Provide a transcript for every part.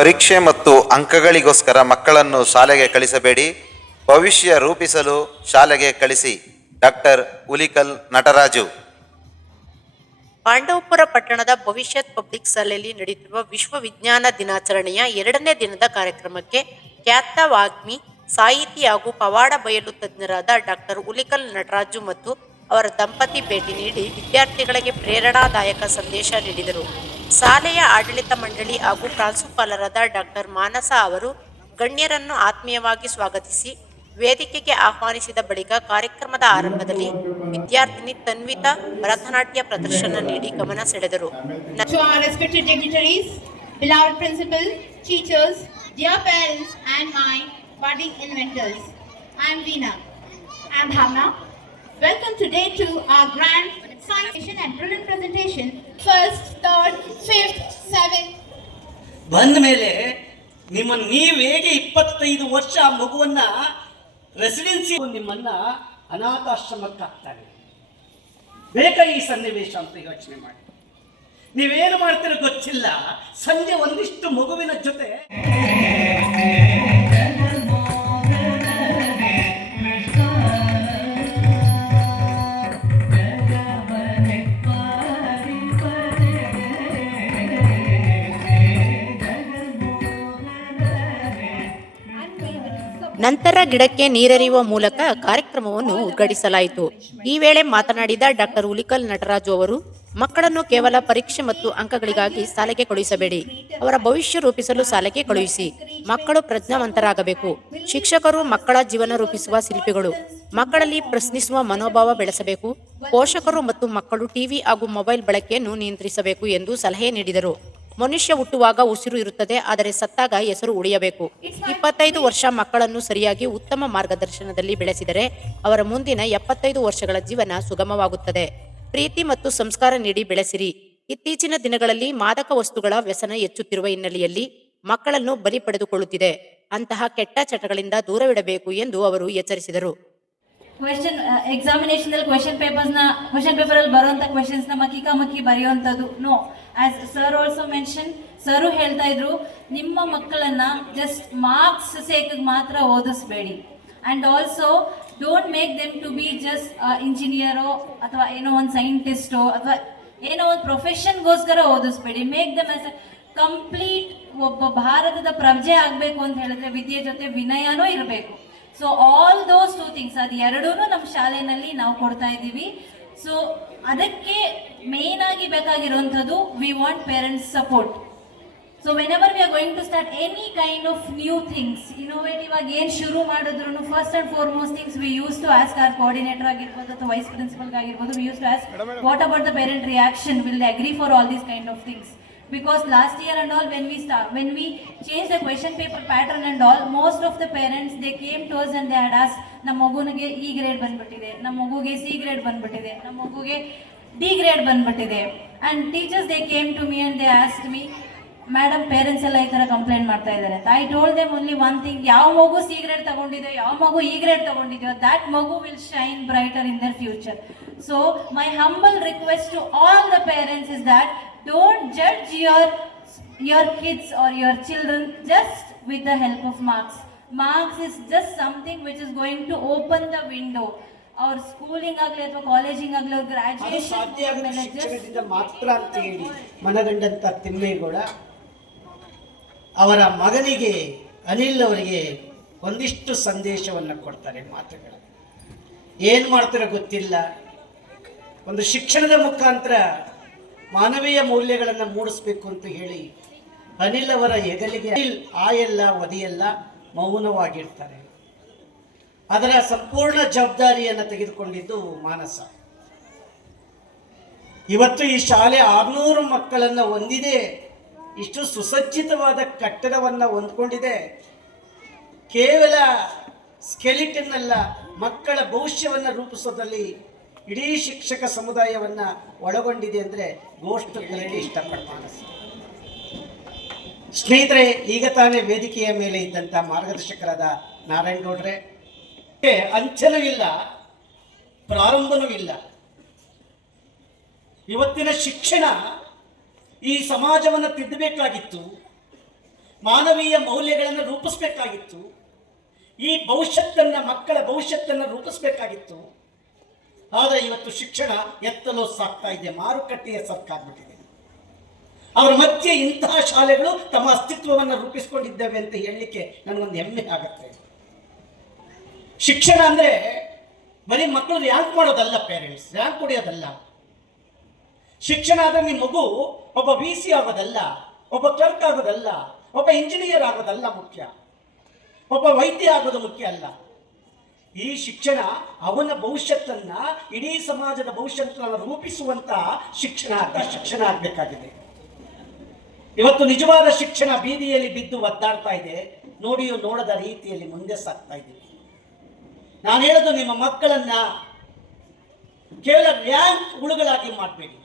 ಪರೀಕ್ಷೆ ಮತ್ತು ಅಂಕಗಳಿಗೋಸ್ಕರ ಮಕ್ಕಳನ್ನು ಶಾಲೆಗೆ ಕಳಿಸಬೇಡಿ, ಭವಿಷ್ಯ ರೂಪಿಸಲು ಶಾಲೆಗೆ ಕಳಿಸಿ. ಡಾಕ್ಟರ್ ಹುಲಿಕಲ್ ನಟರಾಜು. ಪಾಂಡವಪುರ ಪಟ್ಟಣದ ಭವಿಷ್ಯತ್ ಪಬ್ಲಿಕ್ ಶಾಲೆಯಲ್ಲಿ ನಡೆಯುತ್ತಿರುವ ವಿಶ್ವ ವಿಜ್ಞಾನ ದಿನಾಚರಣೆಯ 2ನೇ ದಿನದ ಕಾರ್ಯಕ್ರಮಕ್ಕೆ ಖ್ಯಾತ ವಾಗ್ಮಿ, ಸಾಹಿತಿ ಹಾಗೂ ಪವಾಡ ಬಯಲು ತಜ್ಞರಾದ ಡಾಕ್ಟರ್ ಹುಲಿಕಲ್ ನಟರಾಜು ಮತ್ತು ಅವರ ದಂಪತಿ ಭೇಟಿ ನೀಡಿ ವಿದ್ಯಾರ್ಥಿಗಳಿಗೆ ಪ್ರೇರಣಾದಾಯಕ ಸಂದೇಶ ನೀಡಿದರು. ಶಾಲೆಯ ಆಡಳಿತ ಮಂಡಳಿ ಹಾಗೂ ಪ್ರಾಂಶುಪಾಲರಾದ ಡಾಕ್ಟರ್ ಮಾನಸ ಅವರು ಗಣ್ಯರನ್ನು ಆತ್ಮೀಯವಾಗಿ ಸ್ವಾಗತಿಸಿ ವೇದಿಕೆಗೆ ಆಹ್ವಾನಿಸಿದ ಬಳಿಕ ಕಾರ್ಯಕ್ರಮದ ಆರಂಭದಲ್ಲಿ ವಿದ್ಯಾರ್ಥಿನಿ ತನ್ವಿತಾ ಭರತನಾಟ್ಯ ಪ್ರದರ್ಶನ ನೀಡಿ ಗಮನ ಸೆಳೆದರು. To our respected dignitaries, beloved principal, teachers, dear parents and my budding inventors, I am Veena. I am Bhavna. Welcome today to our grand science and brilliant presentation. First, third, fifth, seventh. ಬಂದ ಮೇಲೆ ನೀವು ಹೇಗೆ 25 ವರ್ಷ ಆ ಮಗುವನ್ನ residency ನಿಮ್ಮನ್ನ ಅನಾಥಾಶ್ರಮಕ್ಕೆ ಹಾಕ್ತಾರೆ. ಬೇಕಾ ಈ ಸನ್ನಿವೇಶ ಅಂತ ಯೋಚನೆ ಮಾಡಿ. ನೀವೇನು ಮಾಡ್ತೀರೋ ಗೊತ್ತಿಲ್ಲ, ಸಂಜೆ ಒಂದಿಷ್ಟು ಮಗುವಿನ ಜೊತೆ ನಂತರ ಗಿಡಕ್ಕೆ ನೀರೆರೆಯುವ ಮೂಲಕ ಕಾರ್ಯಕ್ರಮವನ್ನು ಉದ್ಘಾಟಿಸಲಾಯಿತು. ಈ ವೇಳೆ ಮಾತನಾಡಿದ ಡಾಕ್ಟರ್ ಹುಲಿಕಲ್ ನಟರಾಜು ಅವರು, ಮಕ್ಕಳನ್ನು ಕೇವಲ ಪರೀಕ್ಷೆ ಮತ್ತು ಅಂಕಗಳಿಗಾಗಿ ಶಾಲೆಗೆ ಕಳುಹಿಸಬೇಡಿ, ಅವರ ಭವಿಷ್ಯ ರೂಪಿಸಲು ಶಾಲೆಗೆ ಕಳುಹಿಸಿ. ಮಕ್ಕಳು ಪ್ರಜ್ಞಾವಂತರಾಗಬೇಕು. ಶಿಕ್ಷಕರು ಮಕ್ಕಳ ಜೀವನ ರೂಪಿಸುವ ಶಿಲ್ಪಿಗಳು. ಮಕ್ಕಳಲ್ಲಿ ಪ್ರಶ್ನಿಸುವ ಮನೋಭಾವ ಬೆಳೆಸಬೇಕು. ಪೋಷಕರು ಮತ್ತು ಮಕ್ಕಳು ಟಿವಿ ಹಾಗೂ ಮೊಬೈಲ್ ಬಳಕೆಯನ್ನು ನಿಯಂತ್ರಿಸಬೇಕು ಎಂದು ಸಲಹೆ ನೀಡಿದರು. ಮನುಷ್ಯ ಹುಟ್ಟುವಾಗ ಉಸಿರು ಇರುತ್ತದೆ, ಆದರೆ ಸತ್ತಾಗ ಹೆಸರು ಉಳಿಯಬೇಕು. 25 ವರ್ಷ ಮಕ್ಕಳನ್ನು ಸರಿಯಾಗಿ ಉತ್ತಮ ಮಾರ್ಗದರ್ಶನದಲ್ಲಿ ಬೆಳೆಸಿದರೆ ಅವರ ಮುಂದಿನ 75 ವರ್ಷಗಳ ಜೀವನ ಸುಗಮವಾಗುತ್ತದೆ. ಪ್ರೀತಿ ಮತ್ತು ಸಂಸ್ಕಾರ ನೀಡಿ ಬೆಳೆಸಿರಿ. ಇತ್ತೀಚಿನ ದಿನಗಳಲ್ಲಿ ಮಾದಕ ವಸ್ತುಗಳ ವ್ಯಸನ ಹೆಚ್ಚುತ್ತಿರುವ ಹಿನ್ನೆಲೆಯಲ್ಲಿ ಮಕ್ಕಳನ್ನು ಬಲಿ ಪಡೆದುಕೊಳ್ಳುತ್ತಿದೆ. ಅಂತಹ ಕೆಟ್ಟ ಚಟಗಳಿಂದ ದೂರವಿಡಬೇಕು ಎಂದು ಅವರು ಎಚ್ಚರಿಸಿದರು. ಎಕ್ಸಾಮಿನೇಷನ್ ಕ್ವೆಶನ್ ಪೇಪರ್ ಅಲ್ಲಿ ಬರುವಂತ ಕ್ವೆಶನ್ಸ್ ನ ಮಕ್ಕಿ ಬರೆಯುವಂಥದ್ದು ನೋ. As sir also mention, sir ಹೇಳ್ತಾ ಇದ್ರು, ನಿಮ್ಮ ಮಕ್ಕಳನ್ನ ಜಸ್ಟ್ ಮಾರ್ಕ್ಸ್ ಸೇಕ್ ಮಾತ್ರ ಓದಿಸ್ಬೇಡಿ. And also don't make them to be just ಇಂಜಿನಿಯರೋ ಅಥವಾ ಏನೋ ಒಂದು ಸೈಂಟಿಸ್ಟೋ ಅಥವಾ ಏನೋ ಒಂದು ಪ್ರೊಫೆಷನ್ಗೋಸ್ಕರ ಓದಿಸ್ಬೇಡಿ. ಮೇಕ್ ದೆಮ್ ಆಸ್ ಕಂಪ್ಲೀಟ್ ಒಬ್ಬ ಭಾರತದ ಪ್ರಜೆ ಆಗಬೇಕು ಅಂತ ಹೇಳಿದ್ರೆ ವಿದ್ಯೆ ಜೊತೆ ವಿನಯನೂ ಇರಬೇಕು. ಸೊ ಆಲ್ ದೋಸ್ 2 ಥಿಂಗ್ಸ್, ಅದು ಎರಡೂ ನಮ್ಮ ಶಾಲೆಯಲ್ಲಿ ನಾವು ಕೊಡ್ತಾ ಇದ್ದೀವಿ. ಸೊ ಅದಕ್ಕೆ ಮೇನ್ ಆಗಿ ಬೇಕಾಗಿರುವಂಥದ್ದು we want parents support. So whenever we are going to start any kind of new things, innovative ಆಗಿ ಏನು ಶುರು ಮಾಡಿದ್ರು first and foremost things we use to ask our coordinator ಆಗಿರ್ಬೋದು ಅಥವಾ ವೈಸ್ ಪ್ರಿನ್ಸಿಪಲ್ ಆಗಿರ್ಬೋದು, we use to ask what about the parent reaction, will they agree for all these kind of things. Because last year and all, when we changed the question paper pattern and all, most of the parents they came to us and they had asked, ನಮ್ಮ ಮಗುನಿಗೆ E grade ಬಂದ್ಬಿಟ್ಟಿದೆ, ನಮ್ಮ ಮಗುಗೆ C grade ಬಂದ್ಬಿಟ್ಟಿದೆ, ನಮ್ಮ ಮಗುಗೆ D grade ಬಂದ್ಬಿಟ್ಟಿದೆ. And teachers they came to me and they asked me, madam parents ಎಲ್ಲ ಈ ಥರ ಕಂಪ್ಲೇಂಟ್ ಮಾಡ್ತಾ ಇದ್ದಾರೆ. I told them only one thing, ಯಾವ ಮಗು C grade ತಗೊಂಡಿದೆ, ಯಾವ ಮಗು E grade ತಗೊಂಡಿದೆಯೋ that ಮಗು will shine brighter in their future. So my humble request to all the parents is that don't judge your kids or your children just with the help of marks. Marks is just something which is going to open the window. Our schooling ಆಗಲಿ ಅಥವಾ ಕಾಲೇಜಿಂಗ್ ಆಗಲಿ ಅವ್ರ graduation ಮೇಲೆ ಶಿಕ್ಷಣದಿಂದ ಮಾತ್ರ ಅಂತ ಹೇಳಿ ಮನಗಂಡಂತ ತಿಮ್ಮೇಗೌಡ ಅವರ ಮಗನಿಗೆ ಅನಿಲ್ ಅವರಿಗೆ ಒಂದಿಷ್ಟು ಸಂದೇಶವನ್ನು ಕೊಡ್ತಾರೆ. ಮಾತುಗಳು ಏನು ಮಾಡ್ತಾರೋ ಗೊತ್ತಿಲ್ಲ. ಒಂದು ಶಿಕ್ಷಣದ ಮುಖಾಂತರ ಮಾನವೀಯ ಮೌಲ್ಯಗಳನ್ನು ಮೂಡಿಸ್ಬೇಕು ಅಂತ ಹೇಳಿ ಅನಿಲ್ ಅವರ ಹೆಗಲಿಗೆ ಆಯಲ್ಲ ಒದಿಯಲ್ಲ ಮೌನವಾಗಿರ್ತಾರೆ. ಅದರ ಸಂಪೂರ್ಣ ಜವಾಬ್ದಾರಿಯನ್ನು ತೆಗೆದುಕೊಂಡಿದ್ದು ಮಾನಸ. ಇವತ್ತು ಈ ಶಾಲೆ 600 ಮಕ್ಕಳನ್ನು ಹೊಂದಿದೆ, ಇಷ್ಟು ಸುಸಜ್ಜಿತವಾದ ಕಟ್ಟಡವನ್ನು ಹೊಂದ್ಕೊಂಡಿದೆ. ಕೇವಲ ಸ್ಕೆಲಿಟನ್ ಅಲ್ಲ, ಮಕ್ಕಳ ಭವಿಷ್ಯವನ್ನು ರೂಪಿಸೋದ್ರಲ್ಲಿ ಇಡೀ ಶಿಕ್ಷಕ ಸಮುದಾಯವನ್ನು ಒಳಗೊಂಡಿದೆ ಅಂದರೆ ಗೋಷ್ಠ ಹೇಳಿ ಇಷ್ಟಪಡ್ತಾನೆ. ಸ್ನೇಹಿತರೆ, ಈಗ ತಾನೇ ವೇದಿಕೆಯ ಮೇಲೆ ಇದ್ದಂಥ ಮಾರ್ಗದರ್ಶಕರಾದ ನಾರಾಯಣಗೌಡ್ರೆ, ಅಂಚನೂ ಇಲ್ಲ, ಪ್ರಾರಂಭನೂ ಇಲ್ಲ. ಇವತ್ತಿನ ಶಿಕ್ಷಣ ಈ ಸಮಾಜವನ್ನು ತಿದ್ದಬೇಕಾಗಿತ್ತು. ಮಾನವೀಯ ಮೌಲ್ಯಗಳನ್ನು ರೂಪಿಸಬೇಕಾಗಿತ್ತು. ಈ ಭವಿಷ್ಯತ್ತನ್ನು, ಮಕ್ಕಳ ಭವಿಷ್ಯತ್ತನ್ನು ರೂಪಿಸಬೇಕಾಗಿತ್ತು. ಆದರೆ ಇವತ್ತು ಶಿಕ್ಷಣ ಎತ್ತಲೋ ಸಾಗ್ತಾ ಇದೆ, ಮಾರುಕಟ್ಟೆಯ ಸರ್ಕಾಗ್ಬಿಟ್ಟಿದೆ. ಅವರ ಮಧ್ಯೆ ಇಂತಹ ಶಾಲೆಗಳು ತಮ್ಮ ಅಸ್ತಿತ್ವವನ್ನು ರೂಪಿಸಿಕೊಂಡಿದ್ದೇವೆ ಅಂತ ಹೇಳಲಿಕ್ಕೆ ನನಗೊಂದು ಹೆಮ್ಮೆ ಆಗುತ್ತೆ. ಶಿಕ್ಷಣ ಅಂದರೆ ಬರೀ ಮಕ್ಕಳು ರ್ಯಾಂಕ್ ಮಾಡೋದಲ್ಲ, ಪೇರೆಂಟ್ಸ್ ರ್ಯಾಂಕ್ ಹೊಡೆಯೋದಲ್ಲ. ಶಿಕ್ಷಣ ಆದರೆ ನಿಮ್ಮ ಮಗು ಒಬ್ಬ VC ಆಗೋದಲ್ಲ, ಒಬ್ಬ ಕ್ಲರ್ಕ್ ಆಗೋದಲ್ಲ, ಒಬ್ಬ ಇಂಜಿನಿಯರ್ ಆಗೋದಲ್ಲ ಮುಖ್ಯ, ಒಬ್ಬ ವೈದ್ಯ ಆಗೋದು ಮುಖ್ಯ ಅಲ್ಲ. ಈ ಶಿಕ್ಷಣ ಅವನ ಭವಿಷ್ಯತ್ತನ್ನ, ಇಡೀ ಸಮಾಜದ ಭವಿಷ್ಯತ್ತನ್ನು ರೂಪಿಸುವಂತ ಶಿಕ್ಷಣ ಆಗಬೇಕಾಗಿದೆ. ಇವತ್ತು ನಿಜವಾದ ಶಿಕ್ಷಣ ಬೀದಿಯಲ್ಲಿ ಬಿದ್ದು ಒದ್ದಾಡ್ತಾ ಇದೆ. ನೋಡಿಯೋ ನೋಡದ ರೀತಿಯಲ್ಲಿ ಮುಂದೆ ಸಾಗ್ತಾ ಇದ್ದೀವಿ. ನಾನು ಹೇಳೋದು, ನಿಮ್ಮ ಮಕ್ಕಳನ್ನ ಕೇವಲ ರ್ಯಾಂಕ್ ಹುಳುಗಳಾಗಿ ಮಾಡಬೇಡಿ.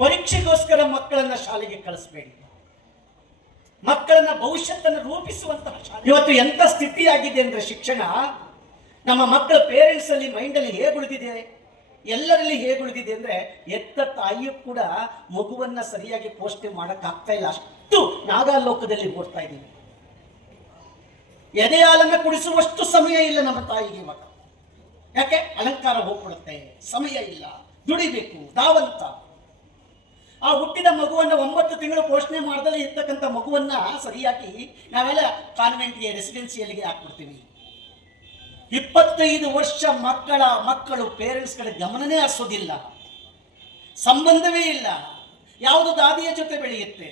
ಪರೀಕ್ಷೆಗೋಸ್ಕರ ಮಕ್ಕಳನ್ನ ಶಾಲೆಗೆ ಕಳಿಸಬೇಡಿ. ಮಕ್ಕಳನ್ನ ಭವಿಷ್ಯತ್ತನ್ನು ರೂಪಿಸುವಂತಹ ಶಾಲೆ. ಇವತ್ತು ಎಂತ ಸ್ಥಿತಿ ಆಗಿದೆ ಅಂದ್ರೆ ಶಿಕ್ಷಣ, ನಮ್ಮ ಮಕ್ಕಳ ಪೇರೆಂಟ್ಸ್ ಅಲ್ಲಿ ಮೈಂಡಲ್ಲಿ ಹೇಗೆ ಉಳಿದಿದೆ, ಎಲ್ಲರಲ್ಲಿ ಹೇಗೆ ಉಳಿದಿದೆ ಅಂದ್ರೆ, ಎತ್ತ ತಾಯಿಯೂ ಕೂಡ ಮಗುವನ್ನ ಸರಿಯಾಗಿ ಪೋಷಣೆ ಮಾಡಕ್ಕಾಗ್ತಾ ಇಲ್ಲ. ಅಷ್ಟು ನಾಗಾಲೋಕದಲ್ಲಿ ಓಡ್ತಾ ಇದ್ದೀವಿ. ಎದೆ ಹಾಲನ್ನು ಕುಡಿಸುವಷ್ಟು ಸಮಯ ಇಲ್ಲ ನಮ್ಮ ತಾಯಿಗೆ ಇವಾಗ. ಯಾಕೆ? ಅಲಂಕಾರ ಹೋಗ್ಬಿಡುತ್ತೆ, ಸಮಯ ಇಲ್ಲ, ದುಡಿಬೇಕು, ಧಾವಂತ. ಆ ಹುಟ್ಟಿದ ಮಗುವನ್ನ 9 ತಿಂಗಳು ಪೋಷಣೆ ಮಾಡದಲ್ಲೇ ಇರ್ತಕ್ಕಂಥ ಮಗುವನ್ನ ಸರಿಯಾಗಿ ನಾವೆಲ್ಲ ಕಾನ್ವೆಂಟ್ಗೆ, ರೆಸಿಡೆನ್ಸಿಯಲ್ಲಿಗೆ ಹಾಕ್ಬಿಡ್ತೀವಿ. 25 ವರ್ಷ ಮಕ್ಕಳು ಪೇರೆಂಟ್ಸ್ ಕಡೆ ಗಮನನೇ ಹರಿಸೋದಿಲ್ಲ, ಸಂಬಂಧವೇ ಇಲ್ಲ. ಯಾವುದೋ ದಾದಿಯ ಜೊತೆ ಬೆಳೆಯುತ್ತೆ,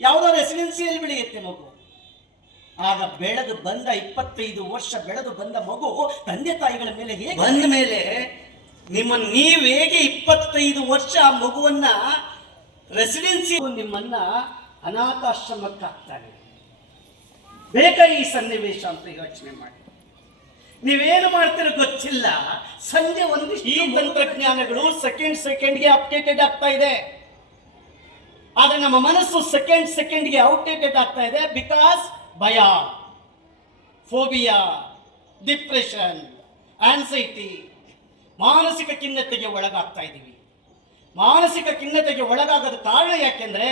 ಯಾವುದೋ ರೆಸಿಡೆನ್ಸಿಯಲ್ಲಿ ಬೆಳೆಯುತ್ತೆ ಮಗು. ಆಗ ಬೆಳೆದು ಬಂದ 25 ವರ್ಷ ಬೆಳೆದು ಬಂದ ಮಗು ತಂದೆ ತಾಯಿಗಳ ಮೇಲೆ ಹೇಗೆ ಬಂದ ಮೇಲೆ ನೀವು ಹೇಗೆ 25 ವರ್ಷ ಮಗುವನ್ನ ರೆಸಿಡೆನ್ಸಿ, ನಿಮ್ಮನ್ನ ಅನಾಥಾಶ್ರಮಕ್ಕೆ ಹಾಕ್ತಾರೆ. ಬೇಕಾ ಈ ಸನ್ನಿವೇಶ ಅಂತ ಯೋಚನೆ ಮಾಡಿ. ನೀವೇನು ಮಾಡ್ತೀರೋ ಗೊತ್ತಿಲ್ಲ. ಸಂಜೆ ಈ ತಂತ್ರಜ್ಞಾನಗಳು ಸೆಕೆಂಡ್ಗೆ ಅಪ್ಡೇಟೆಡ್ ಆಗ್ತಾ ಇದೆ. ಆದ್ರೆ ನಮ್ಮ ಮನಸ್ಸು ಸೆಕೆಂಡ್ಗೆ ಔಟ್ಡೇಟೆಡ್ ಆಗ್ತಾ ಇದೆ. ಬಿಕಾಸ್ ಭಯ, ಫೋಬಿಯಾ, ಡಿಪ್ರೆಷನ್, ಆನ್ಸೈಟಿ, ಮಾನಸಿಕ ಖಿನ್ನತೆಗೆ ಒಳಗಾಗ್ತಾ ಇದ್ದೀವಿ. ಮಾನಸಿಕ ಖಿನ್ನತೆಗೆ ಒಳಗಾಗೋದ ಕಾರಣ ಯಾಕೆಂದ್ರೆ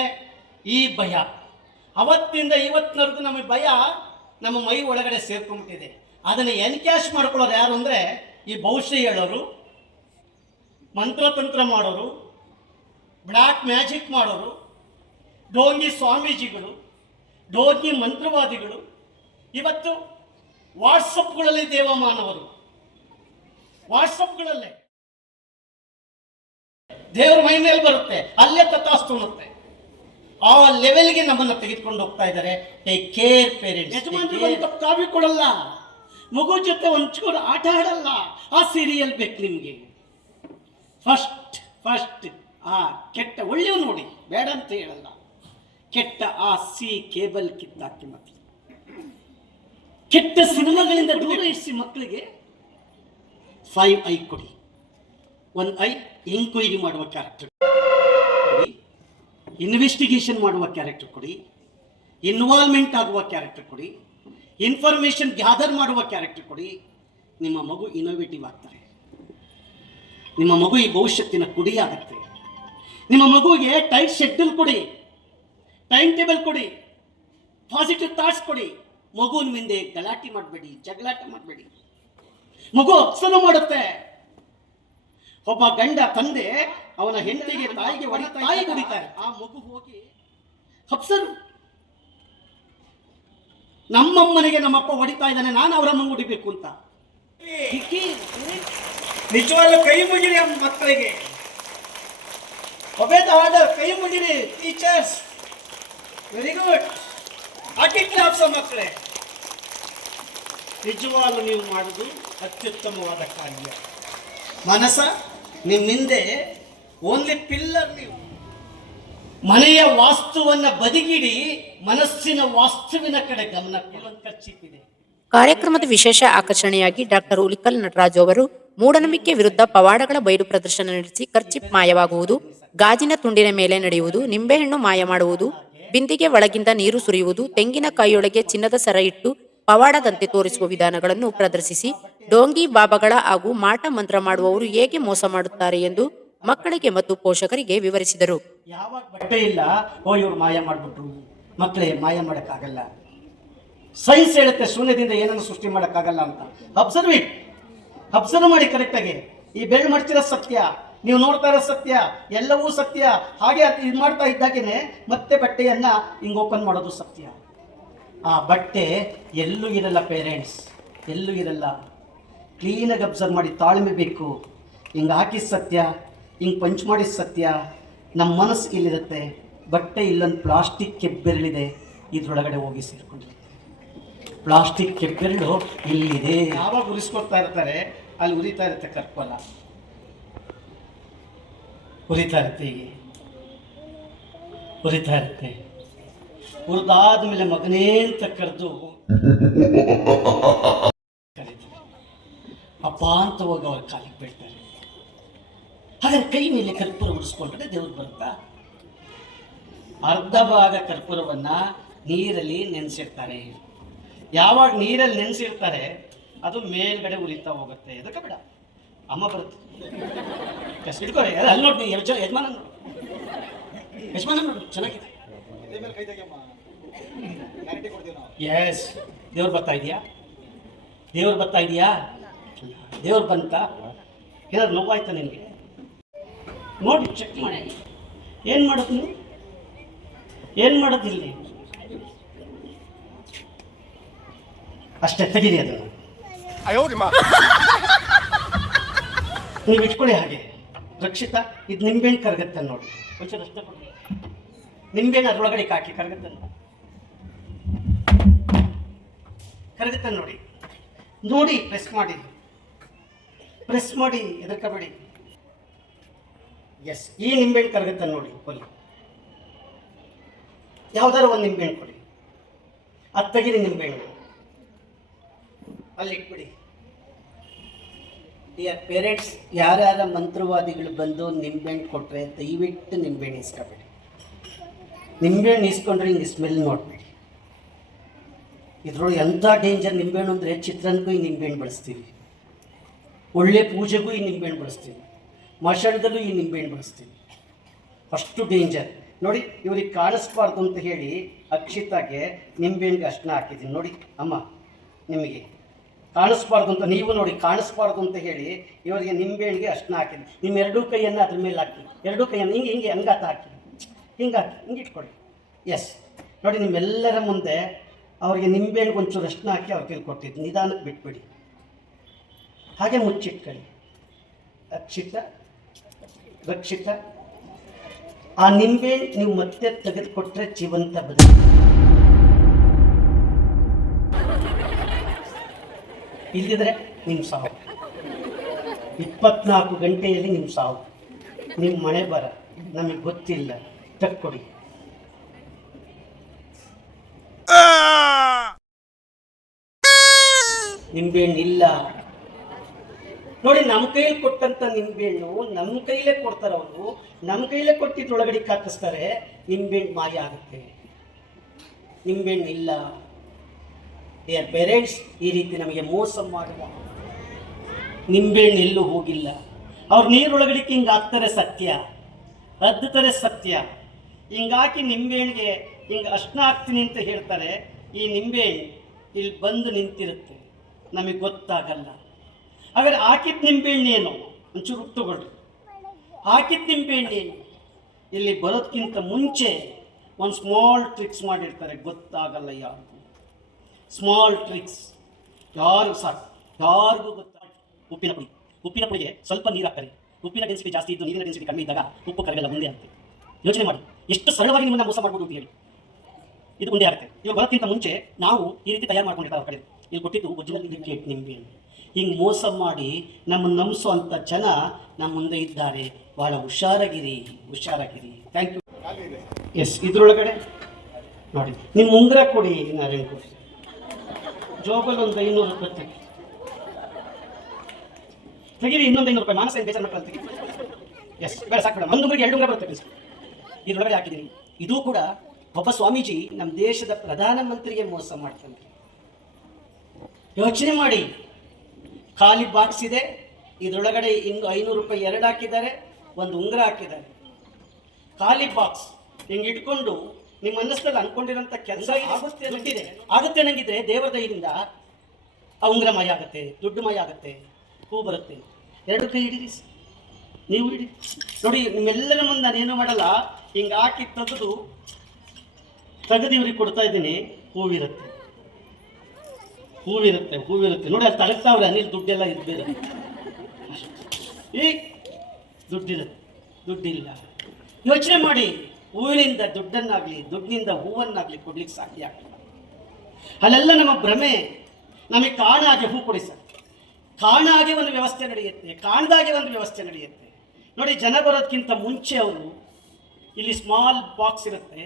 ಈ ಭಯ. ಅವತ್ತಿಂದ ಇವತ್ತಿನವರೆಗೂ ನಮಗೆ ಭಯ ನಮ್ಮ ಮೈ ಒಳಗಡೆ ಸೇರ್ಕೊಂಡ್ಬಿಟ್ಟಿದೆ. ಅದನ್ನು ಎನ್ಕ್ಯಾಶ್ ಮಾಡ್ಕೊಳ್ಳೋರು ಯಾರು ಅಂದರೆ ಈ ಭವಿಷ್ಯ ಹೇಳೋರು, ಮಂತ್ರತಂತ್ರ ಮಾಡೋರು, ಬ್ಲ್ಯಾಕ್ ಮ್ಯಾಜಿಕ್ ಮಾಡೋರು, ಡೋಂಗಿ ಸ್ವಾಮೀಜಿಗಳು, ಡೋಂಗಿ ಮಂತ್ರವಾದಿಗಳು. ಇವತ್ತು ವಾಟ್ಸಪ್ಗಳಲ್ಲಿ ದೇವಮಾನವರು, ವಾಟ್ಸಪ್ಗಳಲ್ಲೇ ದೇವ್ರ ಮೈ ಮೇಲೆ ಬರುತ್ತೆ, ಅಲ್ಲೇ ತಥಾಸ್ತುತ್ತೆ. ಆ ಲೆವೆಲ್ಗೆ ನಮ್ಮನ್ನು ತೆಗೆದುಕೊಂಡು ಹೋಗ್ತಾ ಇದ್ದಾರೆ. Take care parents. ಯಜಮಾನರು ಅಂತ ಕಾವಿ ಕೊಡಲ್ಲ, ಮಗು ಜೊತೆ ಒಂಚೂರು ಆಟ ಆಡಲ್ಲ. ಆ ಸೀರಿಯಲ್ ಬೇಕು ನಿಮಗೆ. ಫಸ್ಟ್ ಆ ಕೆಟ್ಟ, ಒಳ್ಳೆಯವು ನೋಡಿ, ಬೇಡ ಅಂತ ಹೇಳಲ್ಲ. ಕೆಟ್ಟ ಆ ಕೇಬಲ್ ಕಿತ್ತಾಕಿ ಮಕ್ಕಳು, ಕೆಟ್ಟ ಸಿನಿಮಾಗಳಿಂದ ದೂರ ಇರಿಸಿ ಮಕ್ಕಳಿಗೆ. 5 ಐ ಕೊಡಿ. 1 ಐ ಎಂಕ್ವೈರಿ ಮಾಡುವ ಕ್ಯಾರೆಕ್ಟರ್ ಕೊಡಿ, ಇನ್ವೆಸ್ಟಿಗೇಷನ್ ಮಾಡುವ ಕ್ಯಾರೆಕ್ಟರ್ ಕೊಡಿ, ಇನ್ವಾಲ್ವ್ಮೆಂಟ್ ಆಗುವ ಕ್ಯಾರೆಕ್ಟರ್ ಕೊಡಿ, ಇನ್ಫಾರ್ಮೇಶನ್ ಗ್ಯಾದರ್ ಮಾಡುವ ಕ್ಯಾರೆಕ್ಟರ್ ಕೊಡಿ. ನಿಮ್ಮ ಮಗು ಇನೋವೇಟಿವ್ ಆಗ್ತಾರೆ. ನಿಮ್ಮ ಮಗು ಈ ಭವಿಷ್ಯತ್ತಿನ ಕುಡಿ ಆಗುತ್ತೆ. ನಿಮ್ಮ ಮಗುವಿಗೆ ಟೈಟ್ ಶೆಡ್ಯೂಲ್ ಕೊಡಿ, ಟೈಮ್ ಟೇಬಲ್ ಕೊಡಿ, ಪಾಸಿಟಿವ್ ಥಾಟ್ಸ್ ಕೊಡಿ. ಮಗುವಿನ ಮುಂದೆ ಗಲಾಟೆ ಮಾಡಬೇಡಿ, ಜಗಳಾಟ ಮಾಡಬೇಡಿ. ಮಗು ಅಬ್ಸರ್ವ್ ಮಾಡುತ್ತೆ. ಒಬ್ಬ ಗಂಡ ತಂದೆ ಅವನ ಹೆಂಡತಿಗೆ, ತಾಯಿಗೆ ಹೊಡಿತಾರೆ. ಆ ಮಗು ಹೋಗಿ ಅಬ್ಸರ್ವ್. ನಮ್ಮಮ್ಮನಿಗೆ ನಮ್ಮಪ್ಪ ಹೊಡಿತಾ ಇದ್ದಾನೆ, ನಾನು ಅವರಮ್ಮ ಹೊಡಿಬೇಕು ಅಂತ. ನಿಜವಾಗ್ಲೂ ಕೈ ಮುಗಿರಿ ಮಕ್ಕಳಿಗೆ. ಒಬೇದ ಆರ್ಡರ್, ಕೈ ಮುಗಿರಿ ಟೀಚರ್ಸ್. Very good. ಕ್ಲಾಪ್ಸ್ ಮಕ್ಕಳೇ. ನಿಜವಾಗ್ಲೂ ನೀವು ಮಾಡುವುದು ಅತ್ಯುತ್ತಮವಾದ ಕಾರ್ಯ. ಮನಸ ನಿಮ್ಮಿಂದೆ ಓನ್ಲಿ ಪಿಲ್ಲರ್. ನೀವು ಮನೆಯ ವಾಸ್ತುವನ್ನ ಬದಿಗಿಡಿ, ಮನಸ್ಸಿನ ವಾಸ್ತುವಿನ ಕಡೆ ಗಮನ ಕೊಡುವಂತ ಚಿಪ್ಪಿದೆ. ಕಾರ್ಯಕ್ರಮದ ವಿಶೇಷ ಆಕರ್ಷಣೆಯಾಗಿ ಡಾಕ್ಟರ್ ಉಲಿಕಲ್ ನಟರಾಜು ಅವರು ಮೂಢನಂಬಿಕೆ ವಿರುದ್ಧ ಪವಾಡಗಳ ಬಯಲು ಪ್ರದರ್ಶನ ನಡೆಸಿ ಕರ್ಚಿಪ್ ಮಾಯವಾಗುವುದು, ಗಾಜಿನ ತುಂಡಿನ ಮೇಲೆ ನಡೆಯುವುದು, ನಿಂಬೆಹಣ್ಣು ಮಾಯ ಮಾಡುವುದು, ಬಿಂದಿಗೆ ಒಳಗಿಂದ ನೀರು ಸುರಿಯುವುದು, ತೆಂಗಿನಕಾಯಿಯೊಳಗೆ ಚಿನ್ನದ ಸರ ಇಟ್ಟು ಪವಾಡದಂತೆ ತೋರಿಸುವ ವಿಧಾನಗಳನ್ನು ಪ್ರದರ್ಶಿಸಿ ಡೋಂಗಿ ಬಾಬಾಗಳ ಹಾಗೂ ಮಾಟ ಮಂತ್ರ ಮಾಡುವವರು ಹೇಗೆ ಮೋಸ ಮಾಡುತ್ತಾರೆ ಎಂದು ಮಕ್ಕಳಿಗೆ ಮತ್ತು ಪೋಷಕರಿಗೆ ವಿವರಿಸಿದರು. ಯಾವಾಗ ಬಟ್ಟೆ ಇಲ್ಲ, ಇವ್ರು ಮಾಯ ಮಾಡ್ಬಿಟ್ರು, ಮಕ್ಕಳೇ, ಮಾಯ ಮಾಡೋಕ್ಕಾಗಲ್ಲ. ಸೈನ್ಸ್ ಹೇಳುತ್ತೆ ಶೂನ್ಯದಿಂದ ಏನನ್ನು ಸೃಷ್ಟಿ ಮಾಡೋಕ್ಕಾಗಲ್ಲ ಅಂತ. ಅಬ್ಸರ್ವ್ ಮಾಡಿ ಕರೆಕ್ಟಾಗಿ. ಈ ಬೆರಳು ಮಾಡ್ತಿರೋ ಸತ್ಯ, ನೀವು ನೋಡ್ತಾ ಇರೋ ಸತ್ಯ, ಎಲ್ಲವೂ ಸತ್ಯ. ಹಾಗೆ ಇದು ಮಾಡ್ತಾ ಇದ್ದಾಗೇನೆ ಮತ್ತೆ ಬಟ್ಟೆಯನ್ನು ಹಿಂಗೆ ಓಪನ್ ಮಾಡೋದು ಸತ್ಯ. ಆ ಬಟ್ಟೆ ಎಲ್ಲೂ ಇರಲ್ಲ ಪೇರೆಂಟ್ಸ್, ಎಲ್ಲೂ ಇರಲ್ಲ. ಕ್ಲೀನಾಗಿ ಅಬ್ಸರ್ವ್ ಮಾಡಿ, ತಾಳ್ಮೆ ಬೇಕು. ಹಿಂಗೆ ಹಾಕಿದ ಸತ್ಯ, ಹಿಂಗೆ ಪಂಚ್ ಮಾಡಿದ ಸತ್ಯ. ನಮ್ಮ ಮನಸ್ಸು ಇಲ್ಲಿರುತ್ತೆ. ಬಟ್ಟೆ ಇಲ್ಲೊಂದು ಪ್ಲಾಸ್ಟಿಕ್ ಕೆಬ್ಬೆರಳಿದೆ, ಇದ್ರೊಳಗಡೆ ಹೋಗಿ ಸೇರಿಕೊಂಡಿರುತ್ತೆ. ಪ್ಲಾಸ್ಟಿಕ್ ಕೆಬ್ಬೆರಳು ಇಲ್ಲಿದೆ. ಯಾವಾಗ ಉರಿಸ್ಕೊಡ್ತಾ ಇರ್ತಾರೆ ಅಲ್ಲಿ ಉರಿತಾ ಇರುತ್ತೆ ಕರ್ಪೂರ, ಉರಿತಾ ಇರುತ್ತೆ, ಹೀಗೆ ಉರಿತಾ ಇರುತ್ತೆ. ಹುರಿದಾದ ಮೇಲೆ ಮಗನೇ ಅಂತ ಕರೆದು ಕರೀತಾರೆ, ಅಪ್ಪ ಅಂತ ಹೋಗಿ ಅವ್ರ ಕಾಲಿಗೆ ಬೀಳ್ತಾರೆ. ಹಾಗಾದ್ರೆ ಕೈ ಮೇಲೆ ಕರ್ಪೂರ ಉಡಿಸ್ಕೊಂಡ್ರೆ ದೇವ್ರು ಬರುತ್ತಾ? ಅರ್ಧ ಭಾಗ ಕರ್ಪೂರವನ್ನ ನೀರಲ್ಲಿ ನೆನೆಸಿರ್ತಾರೆ. ಯಾವಾಗ ನೀರಲ್ಲಿ ನೆನೆಸಿರ್ತಾರೆ ಅದು ಮೇಲ್ಗಡೆ ಉರಿತಾ ಹೋಗುತ್ತೆ. ಅದಕ್ಕೆ ಬೇಡ, ಅಮ್ಮ ಬರುತ್ತೆ. ಇಟ್ಕೊಳ್ಳಿ, ಅಲ್ಲಿ ನೋಡಿ, ಯಜಮಾನ ನೋಡು ಚೆನ್ನಾಗಿದೆ. ಎಸ್, ದೇವ್ರು ಬರ್ತಾ ಇದೆಯಾ? ದೇವ್ರು ಬಂತ? ಏನಾದ್ರು ನೋವಾಯ್ತಾ ನಿನಗೆ? ನೋಡಿ, ಚೆಕ್ ಮಾಡಿ. ಏನು ಮಾಡೋದು ನೀವು? ಏನು ಮಾಡೋದಿಲ್ಲ, ಅಷ್ಟೇ. ತೆಗೀರಿ ಅದನ್ನು, ನೀವು ಇಟ್ಕೊಳ್ಳಿ ಹಾಗೆ. ರಕ್ಷಿತಾ, ಇದು ನಿಂಬೆಹಣ್ಣು ಕರಗತ್ತೆ ನೋಡಿ, ಒಂಚೂರು ಅಷ್ಟೇ ಕೊಡಿ. ನಿಂಬೆಹಣ್ಣು ಅದರೊಳಗಡೆ ಹಾಕಿ ಕರಗತ್ತೆ ನೋಡಿ. ನೋಡಿ, ಪ್ರೆಸ್ ಮಾಡಿ, ಎದರ್ಕಬೇಡಿ. ಎಸ್, ಈ ನಿಂಬೆಹಣ್ಣು ಕರಗತ್ತೆ ನೋಡಿ. ಕೊಲಿ, ಯಾವ್ದಾರು ಒಂದು ನಿಂಬೆಹಣ್ಣು ಕೊಡಿ. ಅದು ತೆಗೀರಿ, ನಿಂಬೆಹಣ್ಣು ಅಲ್ಲಿ ಇಟ್ಬಿಡಿ. ಡಿಯರ್ ಪೇರೆಂಟ್ಸ್, ಯಾರ್ಯಾರ ಮಂತ್ರವಾದಿಗಳು ಬಂದು ನಿಂಬೆಹಣ್ಣು ಕೊಟ್ಟರೆ ದಯವಿಟ್ಟು ನಿಂಬೆಹಣ್ಣು ಇಸ್ಕೊಬೇಡಿ. ನಿಂಬೆಹಣ್ಣು ಇಸ್ಕೊಂಡ್ರೆ ಹಿಂಗೆ ಸ್ಮೆಲ್ ನೋಡಬೇಡಿ. ಇದ್ರೊಳಗೆ ಎಂಥ ಡೇಂಜರ್ ನಿಂಬೆಹಣ್ಣು ಅಂದರೆ, ಚಿತ್ರಾನ್ನಕ್ಕೂ ಈ ನಿಂಬೆಹಣ್ಣು ಬಳಸ್ತೀವಿ, ಒಳ್ಳೆ ಪೂಜೆಗೂ ಈ ನಿಂಬೆಹಣ್ಣು ಬಳಸ್ತೀವಿ, ಮಶಾಣದಲ್ಲೂ ಈ ನಿಂಬೆಹಣ್ಣು ಬಳಸ್ತೀವಿ. ಅಷ್ಟು ಡೇಂಜರ್ ನೋಡಿ. ಇವ್ರಿಗೆ ಕಾಣಿಸ್ಬಾರ್ದು ಅಂತ ಹೇಳಿ ಅಕ್ಷಿತಾಗೆ ನಿಂಬೆಹಣ್ಣಿಗೆ ಅಷ್ಟನ್ನ ಹಾಕಿದ್ದೀನಿ ನೋಡಿ. ಅಮ್ಮ, ನಿಮಗೆ ಕಾಣಿಸ್ಬಾರ್ದು ಅಂತ, ನೀವು ನೋಡಿ ಕಾಣಿಸ್ಬಾರ್ದು ಅಂತ ಹೇಳಿ ಇವರಿಗೆ ನಿಂಬೆಹಣ್ಣಿಗೆ ಅಷ್ಟನ್ನ ಹಾಕಿದ್ದೀನಿ. ನಿಮ್ಮ ಎರಡೂ ಕೈಯನ್ನು ಅದ್ರ ಮೇಲೆ ಹಾಕಿ, ಎರಡೂ ಕೈಯನ್ನು ಹಿಂಗೆ ಹಂಗಾತ ಹಾಕಿ, ಹಿಂಗೆ ಇಟ್ಕೊಳ್ಳಿ. ಎಸ್, ನೋಡಿ, ನಿಮ್ಮೆಲ್ಲರ ಮುಂದೆ ಅವ್ರಿಗೆ ನಿಂಬೆಹಣ್ಣಿಗೆ ಒಂಚೂರು ಅಷ್ಟನ್ನ ಹಾಕಿ ಅವ್ರ ಕೈಲಿ ಕೊಟ್ಟಿದ್ದು. ನಿಧಾನಕ್ಕೆ ಬಿಟ್ಬಿಡಿ, ಹಾಗೆ ಮುಚ್ಚಿಟ್ಕೊಳ್ಳಿ. ರಕ್ಷಿತ, ಆ ನಿಂಬೆಹಣ್ಣು ನೀವು ಮತ್ತೆ ತೆಗೆದುಕೊಟ್ರೆ ಜೀವಂತ ಬದುಕು, ಇಲ್ಲದಿದ್ರೆ ನಿಮ್ಮ ಸಾವು. 24 ಗಂಟೆಯಲ್ಲಿ ನಿಮ್ಮ ಸಾವು, ನಿಮ್ಮ ಮನೆ ಬರ ನಮಗೆ ಗೊತ್ತಿಲ್ಲ. ತಕ್ಕೊಡಿ. ನಿಂಬೆಹಣ್ಣು ಇಲ್ಲ ನೋಡಿ. ನಮ್ಮ ಕೈಯಲ್ಲಿ ಕೊಟ್ಟಂತ ನಿಂಬೆಹಣ್ಣು ನಮ್ಮ ಕೈಲೇ ಕೊಡ್ತಾರೆ ಅವರು, ನಮ್ಮ ಕೈಲೇ ಕೊಟ್ಟಿದ್ದೊಳಗಡೆ ಹಾಕಿಸ್ತಾರೆ. ನಿಂಬೆಹಣ್ಣು ಮಾಯ ಆಗುತ್ತೆ. ನಿಂಬೆಹಣ್ಣು ಇಲ್ಲ. ಡಿಯರ್ ಪೇರೆಂಟ್ಸ್, ಈ ರೀತಿ ನಮಗೆ ಮೋಸ ಮಾಡುವ ನಿಂಬೆಹಣ್ಣು ಎಲ್ಲೂ ಹೋಗಿಲ್ಲ. ಅವ್ರು ನೀರೊಳಗಡೆ ಹಿಂಗೆ ಹಾಕ್ತಾರೆ ಸತ್ಯ, ಅದ್ದುತ್ತಾರೆ ಸತ್ಯ. ಹಿಂಗಾಕಿ ನಿಂಬೆಹಣ್ಣಿಗೆ ಹಿಂಗೆ ಅರ್ಶಿನ ಹಾಕ್ತೀನಿ ಅಂತ ಹೇಳ್ತಾರೆ. ಈ ನಿಂಬೆಹಣ್ಣು ಇಲ್ಲಿ ಬಂದು ನಿಂತಿರುತ್ತೆ, ನಮಗೆ ಗೊತ್ತಾಗಲ್ಲ. ಹಾಗಾದ್ರೆ ಹಾಕಿದ ನಿಂಬೆಹಣ್ಣೇನು? ಒಂಚೂರು ಉಪ್ಪು ತಗೊಳ್ರಿ. ಹಾಕಿದ ನಿಂಬೆಹಣ್ಣೇನು? ಇಲ್ಲಿ ಬರೋದಕ್ಕಿಂತ ಮುಂಚೆ ಒಂದು ಸ್ಮಾಲ್ ಟ್ರಿಕ್ಸ್ ಮಾಡಿರ್ತಾರೆ, ಗೊತ್ತಾಗಲ್ಲ ಯಾರು. ಸ್ಮಾಲ್ ಟ್ರಿಕ್ಸ್ ಯಾರಿಗೂ ಗೊತ್ತಾಗ. ಉಪ್ಪಿನ ಪುಡಿಗೆ ಸ್ವಲ್ಪ ನೀರು ಹಾಕ್ತಾರೆ. ಉಪ್ಪಿನ ಡೆನ್ಸಿಟಿ ಜಾಸ್ತಿ ಇದ್ದು ನೀರಿನ ಡೆನ್ಸಿಟಿ ಕಡಿಮೆ ಇದ್ದಾಗ ಉಪ್ಪು ಕರಗಲ್ಲ, ಮುಂದೆ ಆಗುತ್ತೆ. ಯೋಚನೆ ಮಾಡಿ, ಎಷ್ಟು ಸರಳವಾಗಿ ನಿಮ್ಮನ್ನ ಮೋಸ ಮಾಡ್ಬೋದು ಅಂತ ಹೇಳಿ. ಇದು ಮುಂದೆ ಆಗುತ್ತೆ. ಇವಾಗ ಬರೋಕ್ಕಿಂತ ಮುಂಚೆ ನಾವು ಈ ರೀತಿ ತಯಾರು ಮಾಡ್ಕೊಂಡಿರ್ತಾರೆ ಅವ್ರ ಕಡೆ. ಇಲ್ಲಿ ಕೊಟ್ಟಿದ್ದು ಒರಿಜಿನಲ್ ಇಂಗ್ರೀಡಿಯೆಂಟ್ ನಿಂಬೆಹಣ್ಣು. ಹಿಂಗೆ ಮೋಸ ಮಾಡಿ ನಮ್ಮನ್ನು ನಂಬಿಸುವಂಥ ಜನ ನಮ್ಮ ಮುಂದೆ ಇದ್ದಾರೆ. ಭಾಳ ಹುಷಾರಾಗಿರಿ. Thank you. ಎಸ್, ಇದ್ರೊಳಗಡೆ ನೋಡಿ, ನಿಮ್ಮ ಉಂಗುರ ಕೊಡಿ ನಾರಾಯಣ ಕೊಡಿ. ಜೋಬಲ್ಲಿ ಒಂದು 500 ರೂಪಾಯಿ ತೆಗೀರಿ. ಇನ್ನೊಂದು 500 ರೂಪಾಯಿ. ಮಾನಸ ಏನು ಬೇಜಾರು ಮಾಡ್ಕೊಳ್ಳಿ, ತೆಗಿ. ಎಸ್, ಬೇಡ, ಸಾಕು ಬೇಡ. ಒಂದು ಉಂಗುರಿಗೆ 2 ಉಂಗುರ ಬರುತ್ತೆ. ಇದ್ರೊಳಗಡೆ ಹಾಕಿದ್ದೀನಿ. ಇದು ಕೂಡ ಒಬ್ಬ ಸ್ವಾಮೀಜಿ ನಮ್ಮ ದೇಶದ ಪ್ರಧಾನಮಂತ್ರಿಗೆ ಮೋಸ ಮಾಡ್ತಾರೆ. ಯೋಚನೆ ಮಾಡಿ, ಖಾಲಿ ಬಾಕ್ಸ್ ಇದೆ, ಇದರೊಳಗಡೆ ಇನ್ನು 500 ರೂಪಾಯಿ 2 ಹಾಕಿದ್ದಾರೆ, ಒಂದು ಉಂಗುರ ಹಾಕಿದ್ದಾರೆ. ಖಾಲಿ ಬಾಕ್ಸ್ ಹಿಂಗೆ ಇಟ್ಕೊಂಡು ನಿಮ್ಮ ಮನಸ್ಸಲ್ಲಿ ಅನ್ಕೊಂಡಿರೋಂಥ ಕೆಲಸ ಆಗುತ್ತೆ ನಂಗಿದ್ರೆ ದೇವರ ದಯದಿಂದ ಉಂಗ್ರಮಯ ಆಗುತ್ತೆ, ದುಡ್ಡುಮಯ ಆಗುತ್ತೆ, ಹೂ ಬರುತ್ತೆ. ಎರಡು ಕೈ ಹಿಡಿರಿ, ನೀವು ಹಿಡಿ ನೋಡಿ. ನಿಮ್ಮೆಲ್ಲರ ಮುಂದೆ ನಾನೇನು ಮಾಡಲ್ಲ, ಹಿಂಗೆ ಹಾಕಿ ತೆಗೆದು ಇವ್ರಿಗೆ ಕೊಡ್ತಾ ಇದ್ದೀನಿ. ಹೂವಿರುತ್ತೆ ನೋಡಿ, ಅಲ್ಲಿ ತಳಗ್ತಾವ್ರೆ ಅನಿಲ್, ದುಡ್ಡೆಲ್ಲ ಇದ್ಬೇರೆ. ಈಗ ದುಡ್ಡಿಲ್ಲ. ಯೋಚನೆ ಮಾಡಿ, ಹೂವಿನಿಂದ ದುಡ್ಡನ್ನಾಗಲಿ, ದುಡ್ಡಿನಿಂದ ಹೂವನ್ನಾಗಲಿ ಕೊಡ್ಲಿಕ್ಕೆ ಸಾಧ್ಯ ಆಗಲ್ಲ. ಅಲ್ಲೆಲ್ಲ ನಮ್ಮ ಭ್ರಮೆ. ನಮಗೆ ಕಾಣಾಗೆ ಹೂ ಕೊಡಿ ಸರ್, ಕಾಣಾಗೆ ಒಂದು ವ್ಯವಸ್ಥೆ ನಡೆಯುತ್ತೆ, ಕಾಣದಾಗೆ ಒಂದು ವ್ಯವಸ್ಥೆ ನಡೆಯುತ್ತೆ. ನೋಡಿ, ಜನ ಬರೋದಕ್ಕಿಂತ ಮುಂಚೆ ಅವರು ಇಲ್ಲಿ ಸ್ಮಾಲ್ ಬಾಕ್ಸ್ ಇರುತ್ತೆ,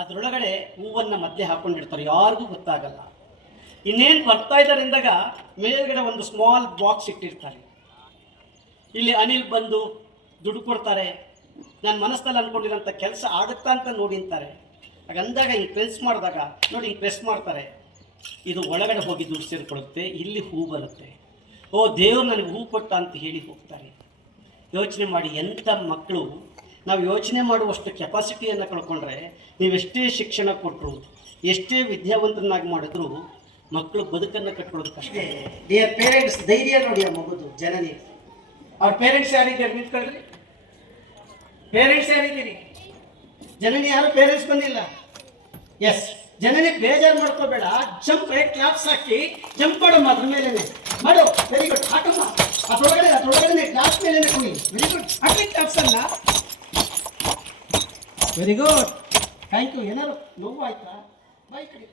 ಅದರೊಳಗಡೆ ಹೂವನ್ನು ಮಧ್ಯೆ ಹಾಕೊಂಡಿರ್ತಾರೆ, ಯಾರಿಗೂ ಗೊತ್ತಾಗಲ್ಲ. ಇನ್ನೇನು ಬರ್ತಾ ಇದ್ದಾರೆ ಅಂದಾಗ ಮೇಲ್ಗಡೆ ಒಂದು ಸ್ಮಾಲ್ ಬಾಕ್ಸ್ ಇಟ್ಟಿರ್ತಾರೆ. ಇಲ್ಲಿ ಅನಿಲ್ ಬಂದು ದುಡ್ಡು ಕೊಡ್ತಾರೆ, ನನ್ನ ಮನಸ್ಸಲ್ಲಿ ಅಂದ್ಕೊಂಡಿರೋಂಥ ಕೆಲಸ ಆಗುತ್ತಾ ಅಂತ ನೋಡಿ ಅಂತಾರೆ. ಹಾಗಂದಾಗ ಹಿಂಗೆ ಪ್ರೆಸ್ ಮಾಡಿದಾಗ ನೋಡಿ, ಹಿಂಗೆ ಪ್ರೆಸ್ ಮಾಡ್ತಾರೆ, ಇದು ಒಳಗಡೆ ಹೋಗಿ ದುಡ್ಡು ಸೇರಿಕೊಳ್ಳುತ್ತೆ, ಇಲ್ಲಿ ಹೂ ಬರುತ್ತೆ. ಓ ದೇವ್ರು ನನಗೆ ಹೂ ಕೊಟ್ಟ ಅಂತ ಹೇಳಿ ಹೋಗ್ತಾರೆ. ಯೋಚನೆ ಮಾಡಿ, ಎಂಥ ಮಕ್ಕಳು. ನಾವು ಯೋಚನೆ ಮಾಡುವಷ್ಟು ಕೆಪಾಸಿಟಿಯನ್ನು ಕಳ್ಕೊಂಡ್ರೆ ನೀವೆಷ್ಟೇ ಶಿಕ್ಷಣ ಕೊಟ್ಟರು, ಎಷ್ಟೇ ವಿದ್ಯಾವಂತರನ್ನಾಗಿ ಮಾಡಿದ್ರು ಮಕ್ಕಳು ಬದುಕನ್ನು ಕಟ್ಕೊಳ್ಳೋದು ಕಷ್ಟ. ಡಿಯರ್ ಪೇರೆಂಟ್ಸ್, ಧೈರ್ಯ ನೋಡಿ ಆ ಮಗುದು, ಜನನಿ. ಅವ್ರ ಪೇರೆಂಟ್ಸ್ ಯಾರಿದ್ದೀರಿ? ನಿಂತ್ಕೊಳ್ರಿ. ಪೇರೆಂಟ್ಸ್ ಯಾರಿದ್ದೀರಿ? ಜನನಿ ಯಾರು ಪೇರೆಂಟ್ಸ್ ಬಂದಿಲ್ಲ. ಎಸ್, ಜನನಿ ಬೇಜಾರು ಮಾಡ್ಕೋಬೇಡ. ಜಂಪ್ ಕ್ಲಾಪ್ಸ್ ಹಾಕಿ ಜಂಪ್ ಮಾಡಮ್ಮ, ಅದ್ರ ಮೇಲೆ ಮಾಡು. ವೆರಿ ಗುಡ್, ಹಾಕಮ್ಮ. ಅದ್ರೊಳಗಡೆ ಕ್ಲಾಸ್ ಮೇಲೆ ಕುಣಿ. ವೆರಿ ಗುಡ್, ಹಾಕಿ ಕ್ಲಾಪ್ಸ್ ಅಲ್ಲ. Very good, thank you. ಏನಾದ್ರು ನೋವು ಆಯ್ತಾ? ಬಾಯ್ ಕಡೆ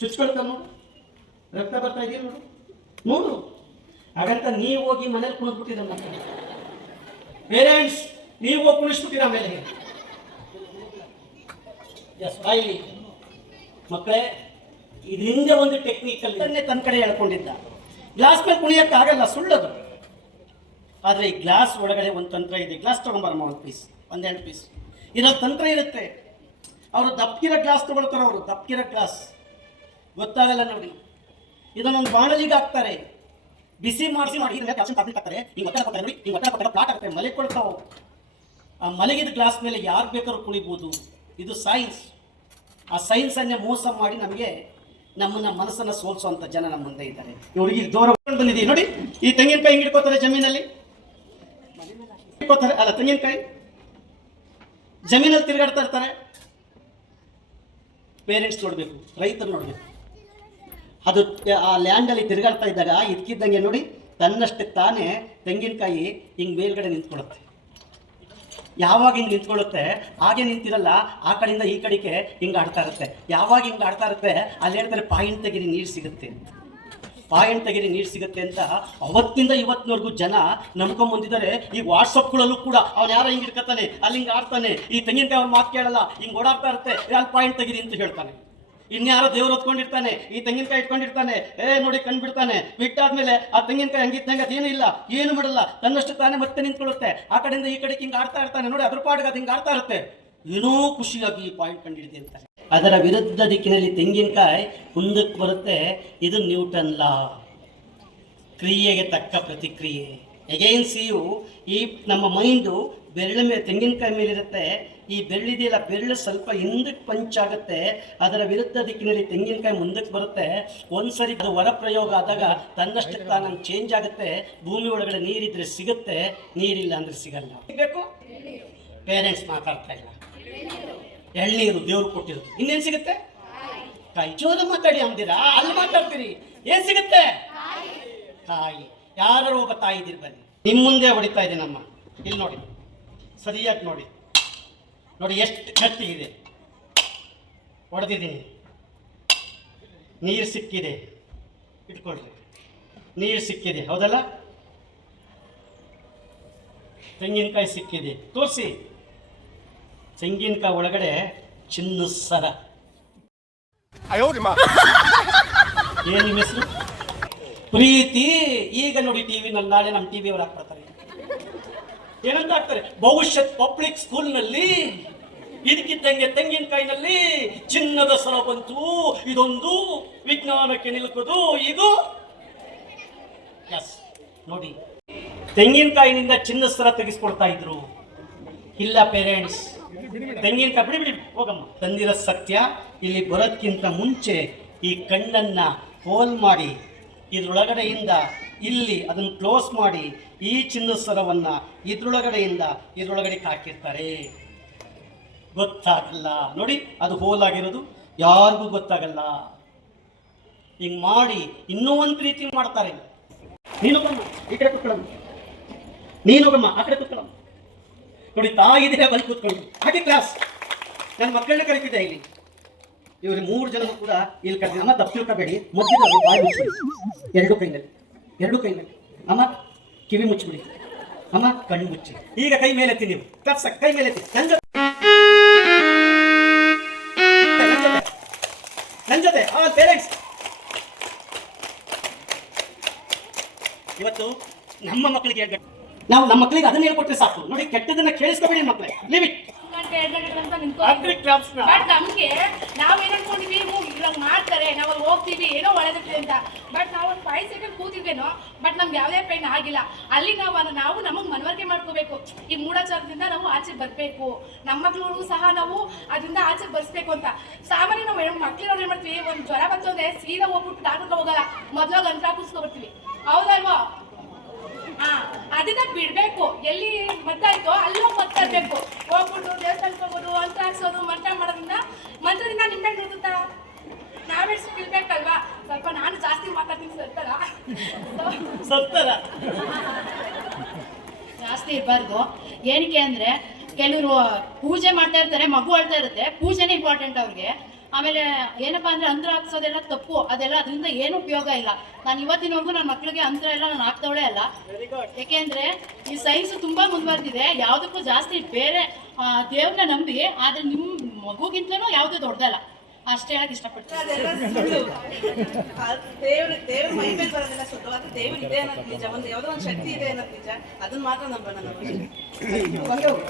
ಚುಚ್ಕೊಳ್ತಾ ನೋಡು, ರಕ್ತ ಬರ್ತಾ ಇದೆಯಾ ನೋಡು. ಹಾಗಂತ ನೀವು ಹೋಗಿ ಮನೇಲಿ ಕುಣಿದ್ಬಿಟ್ಟಿರ ಮಕ್ಕಳು. ಪೇರೆಂಟ್ಸ್, ನೀವು ಹೋಗಿ ಕುಣಿಸ್ಬಿಟ್ಟಿರ ಮೇಲೆ. ಎಸ್, ಬಾಯ್ಲಿ ಮಕ್ಕಳೇ. ಇದು ಹಿಂದೆ ಒಂದು ಟೆಕ್ನಿಕಲ್ ತನ್ನ ಕಡೆ ಹೇಳ್ಕೊಂಡಿದ್ದ. ಗ್ಲಾಸ್ ಮೇಲೆ ಕುಣಿಯೋಕ್ಕಾಗಲ್ಲ, ಸುಳ್ಳದು. ಆದರೆ ಈ ಗ್ಲಾಸ್ ಒಳಗಡೆ ಒಂದು ತಂತ್ರ ಇದೆ. ಗ್ಲಾಸ್ ತೊಗೊಂಬರಮ್ಮ, ಒಂದು ಪೀಸ್, ಒಂದೆರಡು ಪೀಸ್ ಇರೋ ತಂತ್ರ ಇರುತ್ತೆ. ಅವರು ದಪ್ಪಿರೋ ಗ್ಲಾಸ್ ತೊಗೊಳ್ತಾರೆ. ಅವರು ದಪ್ಪಿರೋ ಗ್ಲಾಸ್ ಗೊತ್ತಾಗಲ್ಲ ನೋಡಿ. ಇದನ್ನೊಂದು ಬಾಣಲಿಗೆ ಹಾಕ್ತಾರೆ, ಬಿಸಿ ಮಾಡಿ ಹಾಕ್ತಾರೆ. ಹಿಂಗೆ ಒತ್ತಡ ನೋಡಿ, ಹಿಂಗೆ ಒತ್ತಡ ಪ್ಲಾಟ್ ಆಗುತ್ತೆ, ಮಲೆ ಕೊಡ್ತಾವೆ. ಆ ಮಲಗಿದ ಗ್ಲಾಸ್ ಮೇಲೆ ಯಾರು ಬೇಕಾದ್ರೂ ಕುಣಿಬೋದು. ಇದು ಸೈನ್ಸ್. ಆ ಸೈನ್ಸನ್ನೇ ಮೋಸ ಮಾಡಿ ನಮ್ಮನ್ನ ಮನಸ್ಸನ್ನು ಸೋಲಿಸುವಂಥ ಜನ ನಮ್ಮ ಮುಂದೆ ಇದ್ದಾರೆ. ಇವರಿಗೆ ದೂರ ಬಂದಿದ್ದೀವಿ ನೋಡಿ. ಈ ತೆಂಗಿನಕಾಯಿ ಹಿಂಗೆ ಇಟ್ಕೋತಾರೆ ಜಮೀನಲ್ಲಿ, ಇಟ್ಕೋತಾರೆ ಅಲ್ಲ, ತೆಂಗಿನಕಾಯಿ ಜಮೀನಲ್ಲಿ ತಿರುಗಾಡ್ತಾ ಇರ್ತಾರೆ. ಪೇರೆಂಟ್ಸ್ ನೋಡಬೇಕು, ರೈತರು ನೋಡಬೇಕು. ಅದು ಆ ಲ್ಯಾಂಡಲ್ಲಿ ತಿರುಗಾಡ್ತಾ ಇದ್ದಾಗ ಇದ್ಕಿದ್ದಂಗೆ ನೋಡಿ, ತನ್ನಷ್ಟಕ್ಕೆ ತಾನೇ ತೆಂಗಿನಕಾಯಿ ಹಿಂಗೆ ಮೇಲ್ಗಡೆ ನಿಂತ್ಕೊಳ್ಳುತ್ತೆ. ಯಾವಾಗ ಹಿಂಗೆ ನಿಂತ್ಕೊಳ್ಳುತ್ತೆ, ಹಾಗೆ ನಿಂತಿರಲ್ಲ, ಆ ಕಡೆಯಿಂದ ಈ ಕಡೆಗೆ ಹಿಂಗೆ ಆಡ್ತಾ ಇರುತ್ತೆ. ಯಾವಾಗ ಹಿಂಗೆ ಆಡ್ತಾ ಇರುತ್ತೆ, ಅಲ್ಲಿ ಹೇಳ್ತಾರೆ ಪಾಯಿಂಟ್ ತೆಗಿರಿ ನೀರು ಸಿಗುತ್ತೆ ಅಂತ. ಪಾಯಿಂಟ್ ತೆಗಿರಿ ನೀರು ಸಿಗುತ್ತೆ ಅಂತ ಅವತ್ತಿಂದ ಇವತ್ತಿನವರೆಗೂ ಜನ ನಂಬ್ಕೊಂಬಂದಿದ್ದಾರೆ. ಈ ವಾಟ್ಸಪ್ಗಳಲ್ಲೂ ಕೂಡ ಅವ್ನು ಯಾರೋ ಹಿಂಗೆ ಇಟ್ಕೊತಾನೆ, ಅಲ್ಲಿ ಹಿಂಗೆ ಆಡ್ತಾನೆ, ಈ ತೆಂಗಿನಕಾಯಿ ಅವ್ನು ಮಾತು ಕೇಳಲ್ಲ, ಹಿಂಗೆ ಓಡಾಡ್ತಾ ಇರುತ್ತೆ, ಅಲ್ಲಿ ಪಾಯಿಂಟ್ ತೆಗಿರಿ ಅಂತ ಹೇಳ್ತಾನೆ. ಇನ್ಯಾರೋ ದೇವ್ರು ಹೊತ್ಕೊಂಡಿರ್ತಾನೆ, ಈ ತೆಂಗಿನಕಾಯಿ ಇಟ್ಕೊಂಡಿರ್ತಾನೆ, ನೋಡಿ ಕಂಡುಬಿಡ್ತಾನೆ. ಬಿಟ್ಟಾದ್ಮೇಲೆ ಆ ತೆಂಗಿನಕಾಯಿ ಹಂಗಿದ್ದಂಗೆ ಅದೇನೂ ಇಲ್ಲ, ಏನು ಮಾಡಲ್ಲ, ತನ್ನಷ್ಟು ತಾನೇ ಮತ್ತೆ ನಿಂತ್ಕೊಳ್ಳುತ್ತೆ. ಆ ಕಡೆಯಿಂದ ಈ ಕಡೆಗೆ ಹಿಂಗೆ ಆಡ್ತಾ ಇರ್ತಾನೆ ನೋಡಿ, ಅದ್ರ ಪಾಡಿಗೆ ಅದು ಹಿಂಗೆ ಆಡ್ತಾ ಇರುತ್ತೆ. ಏನೋ ಖುಷಿಯಾಗಿ ಈ ಪಾಯಿಂಟ್ ಕಂಡಿಡಿದೆ ಅಂತಾರೆ. ಅದರ ವಿರುದ್ಧ ದಿಕ್ಕಿನಲ್ಲಿ ತೆಂಗಿನಕಾಯಿ ಮುಂದಕ್ಕೆ ಬರುತ್ತೆ. ಇದು ನ್ಯೂಟನ್ ಲಾ, ಕ್ರಿಯೆಗೆ ತಕ್ಕ ಪ್ರತಿಕ್ರಿಯೆ. ಎಗೈನ್ಸ್ ಯು, ಈ ನಮ್ಮ ಮೈಂಡು ಬೆರಳು ಮೇಲೆ, ತೆಂಗಿನಕಾಯಿ ಮೇಲಿರುತ್ತೆ. ಈ ಬೆರಳಿದೆಯಲ್ಲ, ಬೆರಳು ಸ್ವಲ್ಪ ಹಿಂದಕ್ಕೆ ಪಂಚಾಗುತ್ತೆ. ಅದರ ವಿರುದ್ಧ ದಿಕ್ಕಿನಲ್ಲಿ ತೆಂಗಿನಕಾಯಿ ಮುಂದಕ್ಕೆ ಬರುತ್ತೆ. ಒಂದ್ಸರಿ ಅದು ಹೊರ ಪ್ರಯೋಗ ಆದಾಗ ತನ್ನಷ್ಟಕ್ಕೆ ತಾನು ಚೇಂಜ್ ಆಗುತ್ತೆ. ಭೂಮಿ ಒಳಗಡೆ ನೀರಿದ್ರೆ ಸಿಗುತ್ತೆ, ನೀರಿಲ್ಲ ಅಂದ್ರೆ ಸಿಗಲ್ಲ. ಬೇಕು ಪೇರೆಂಟ್ಸ್ ಮಾತಾಡ್ತಾ ಇಲ್ಲ. ಎಳ್ನೀರು ದೇವ್ರು ಕೊಟ್ಟಿರೋದು, ಇನ್ನೇನು ಸಿಗುತ್ತೆ? ಕಾಯಿ. ಜೋರು ಮಾತಾಡಿ ಅಂದಿರಾ, ಅಲ್ಲಿ ಮಾತಾಡ್ತೀರಿ. ಏನ್ ಸಿಗುತ್ತೆ? ಕಾಯಿ. ಯಾರು ಒಬ್ಬ ತಾಯಿ ಇದ್ದೀರಿ, ಬನ್ನಿ. ನಿಮ್ಮ ಮುಂದೆ ಹೊಡಿತಾ ಇದೆ ನಮ್ಮ. ಇಲ್ಲಿ ನೋಡಿ, ಸರಿಯಾಗಿ ನೋಡಿ, ನೋಡಿ ಎಷ್ಟು ಗಟ್ಟಿಗಿದೆ. ಹೊಡೆದಿದ್ದೀನಿ, ನೀರು ಸಿಕ್ಕಿದೆ, ಇಟ್ಕೊಳ್ರಿ. ನೀರು ಸಿಕ್ಕಿದೆ, ಹೌದಲ್ಲ? ತೆಂಗಿನಕಾಯಿ ಸಿಕ್ಕಿದೆ, ತೋರಿಸಿ. ತೆಂಗಿನಕಾಯಿ ಒಳಗಡೆ ಚಿನ್ನ ಸರ. ಏನು ನಿಮ್ಮ ಹೆಸರು? ಪ್ರೀತಿ. ಈಗ ನೋಡಿ ಟಿವಿನಲ್ಲಿ, ನಾಳೆ ನಮ್ಮ ಟಿವಿ ಅವ್ರು ಹಾಕ್ತಾರೆ. ಏನಂತ ಹಾಕ್ತಾರೆ? ಭವಿಷ್ಯತ್ ಪಬ್ಲಿಕ್ ಸ್ಕೂಲ್ನಲ್ಲಿ ಇದಕ್ಕಿದ್ದಂಗೆ ತೆಂಗಿನಕಾಯಿನಲ್ಲಿ ಚಿನ್ನದ ಸರ ಬಂತು, ಇದೊಂದು ವಿಜ್ಞಾನಕ್ಕೆ ನಿಲುಕುದು. ಇದು ಎಸ್ ನೋಡಿ, ತೆಂಗಿನಕಾಯಿನಿಂದ ಚಿನ್ನದ ಸರ ತೆಗೆಸ್ಕೊಡ್ತಾ ಇದ್ರು. ಇಲ್ಲ ಪೇರೆಂಟ್ಸ್, ತೆಂಗಿನಕಾಯಿ ಬಿಡಿ ಬಿಡಿ ಹೋಗಮ್ಮ. ತಂದಿರೋ ಸತ್ಯ ಇಲ್ಲಿ ಬರೋದಕ್ಕಿಂತ ಮುಂಚೆ ಈ ಕಣ್ಣನ್ನು ಹೋಲ್ ಮಾಡಿ ಇದ್ರೊಳಗಡೆಯಿಂದ ಇಲ್ಲಿ ಅದನ್ನು ಕ್ಲೋಸ್ ಮಾಡಿ ಈ ಚಿನ್ನದ ಸರವನ್ನು ಇದ್ರೊಳಗಡೆ ಹಾಕಿರ್ತಾರೆ. ಗೊತ್ತಾಗಲ್ಲ ನೋಡಿ, ಅದು ಹೋಲ್ ಆಗಿರೋದು ಯಾರಿಗೂ ಗೊತ್ತಾಗಲ್ಲ. ಹಿಂಗೆ ಮಾಡಿ ಇನ್ನೂ ಒಂದು ರೀತಿ ಮಾಡ್ತಾರೆ. ನೀನೊಬ್ಬಮ್ಮ ಈ ಕಡೆ ಕೂತ್ಕೊಳ್ಳಮ್ಮ, ನೀನೊಬ್ಬಮ್ಮ ಆ ಕಡೆ ಕೂತ್ಕೊಳ್ಳಮ್ಮ. ನೋಡಿ ತಾಯಿದಿರ ಬಂದು ಕೂತ್ಕೊಂಡು ಹಾಗೆ ಕ್ಲಾಸ್. ನನ್ನ ಮಕ್ಕಳನ್ನ ಕರೀತಿದ್ದೆ ಇಲ್ಲಿ. ಇವರು 3 ಜನರು ಕೂಡ ಇಲ್ಲಿ ಕರೆದಿದ್ದೆ. ಅಮ್ಮ ತಪ್ಪು ತಿಳ್ಕೊಬೇಡಿ, ಮೊದಲು ಬಾಯಿ ಮುಚ್ಚಿಬಿಡಿ, ಎರಡು ಕೈನಲ್ಲಿ. ಅಮ್ಮ ಕಿವಿ ಮುಚ್ಚಿಬಿಡಿ, ಅಮ್ಮ ಕಣ್ಣು ಮುಚ್ಚಿ. ಈಗ ಕೈ ಮೇಲೆ ಎತ್ತಿ, ನೀವು ಕೈ ಮೇಲೆ ಎತ್ತಿ. ನನ್ನ ಜೊತೆ ಪೇರೆಂಟ್ಸ್, ಇವತ್ತು ನಮ್ಮ ಮಕ್ಕಳಿಗೆ ನಾವು ನಮ್ಮ ಮಕ್ಕಳಿಗೆ ಅದನ್ನ ಹೇಳ್ಕೊಟ್ರೆ ಸಾಕು. ನೋಡಿ, ಕೆಟ್ಟದನ್ನ ಕೇಳಿಸ್ಕೊಬೇಡಿ ಮಕ್ಕಳೇ. ಲಿಮಿಟ್ ಬಟ್ ನಮ್ಗೆ ನಾವೇನ್ ಅನ್ಕೊಂಡಿವಿ, ಇವಾಗ ಮಾಡ್ತಾರೆ, ನಾವು ಅಲ್ಲಿ ಹೋಗ್ತೀವಿ, ಏನೋ ಒಳ್ಳೇದಕ್ಕೆ ಅಂತ. ಬಟ್ ನಾವು ಒಂದು 5 ಸೆಕೆಂಡ್ ಕೂತಿದ್ವೇನೋ, ಬಟ್ ನಮ್ಗೆ ಯಾವುದೇ ಪೇನ್ ಆಗಿಲ್ಲ. ಅಲ್ಲಿ ನಾವು ನಮಗೆ ಮನವರಿಕೆ ಮಾಡ್ಕೋಬೇಕು. ಈ ಮೂಢಾಚಾರದಿಂದ ನಾವು ಆಚೆ ಬರಬೇಕು, ನಮ್ಮ ಮಕ್ಳಿಗೂ ಸಹ ನಾವು ಅದರಿಂದ ಆಚೆ ಬರ್ಸ್ಬೇಕು ಅಂತ. ಸಾಮಾನ್ಯ ನಾವು ಮಕ್ಳಿರೋರು ಏನ್ ಮಾಡ್ತೀವಿ, ಒಂದು ಜ್ವರ ಬಂತು ಅಂದ್ರೆ ಸೀದಾ ಹೋಗ್ಬಿಟ್ಟು ಡಾಕ್ಟರ್ಗೆ ಹೋಗಲ್ಲ, ಮೊದ್ಲಾಗ ಗಂಟ ಕೂರ್ಸ್ಕೊಬರ್ತೀವಿ, ಹೌದಲ್ವಾ? ಅದನ್ನ ಬಿಡ್ಬೇಕು. ಎಲ್ಲಿ ಮತ್ತಾಯ್ತೋ ಅಲ್ಲಿ ಹೋಗಿ ಮತ್ತಾಡ್ಬೇಕು. ಹೋಗ್ಬಿಟ್ಟು ದೇವಸ್ಥಾನಕ್ಕೆ ಹೋಗೋದು, ಮಂತ್ರ ಹಾಕ್ಸೋದು, ಮಂತ್ರ ಮಂತ್ರದಿಂದ ನಿಂಬೆ ನೋಡುತ್ತಾ ನಾವೇ ಇರ್ಬೇಕಲ್ವಾ? ಸ್ವಲ್ಪ ನಾನು ಜಾಸ್ತಿ ಮಾತಾಡ್ತೀನಿ, ಸತ್ತಾರ ಜಾಸ್ತಿ ಇರಬಾರ್ದು. ಏನಕ್ಕೆ ಅಂದ್ರೆ ಕೆಲವರು ಪೂಜೆ ಮಾಡ್ತಾ ಇರ್ತಾರೆ, ಮಗು ಅಳ್ತಾ ಇರುತ್ತೆ, ಪೂಜೆನೇ ಇಂಪಾರ್ಟೆಂಟ್ ಅವ್ರಿಗೆ. ಆಮೇಲೆ ಏನಪ್ಪಾ ಅಂದ್ರೆ ಅಂತ್ರ ಹಾಕ್ಸೋದೆಲ್ಲ ತಪ್ಪು, ಅದೆಲ್ಲ ಅದರಿಂದ ಏನು ಉಪಯೋಗ ಇಲ್ಲ. ನಾನು ಇವತ್ತಿನವರೆಗೂ ನನ್ನ ಮಕ್ಕಳಿಗೆ ಅಂತ್ರ ಎಲ್ಲ ನಾನು ಹಾಕ್ತವಳೆ ಅಲ್ಲ. ಯಾಕೆಂದ್ರೆ ಈ ಸೈನ್ಸ್ ತುಂಬಾ ಮುಂದುವರೆದಿದೆ. ಯಾವುದಕ್ಕೂ ಜಾಸ್ತಿ ಬೇರೆ ದೇವ್ರನ್ನ ನಂಬಿ, ಆದ್ರೆ ನಿಮ್ಮ ಮಗುಗಿಂತಲೂ ಯಾವುದೂ ದೊಡ್ಡದಲ್ಲ. ಅಷ್ಟೇ ಹೇಳಕ್ ಇಷ್ಟಪಡ್ತೀನಿ. ದೇವ್ರ ಮೈ ಮೇಲೆ ಬರೋದಿಲ್ಲ ಸುತ್ತು, ಅದು ದೇವ್ರ ಇದೆ ಅನ್ನೋದು ನಿಜ. ಒಂದು ಯಾವುದೋ ಒಂದು ಶಕ್ತಿ ಇದೆ ಅನ್ನೋದು ನಿಜ. ಅದನ್ನ ಮಾತ್ರ ನಂಬೋಣ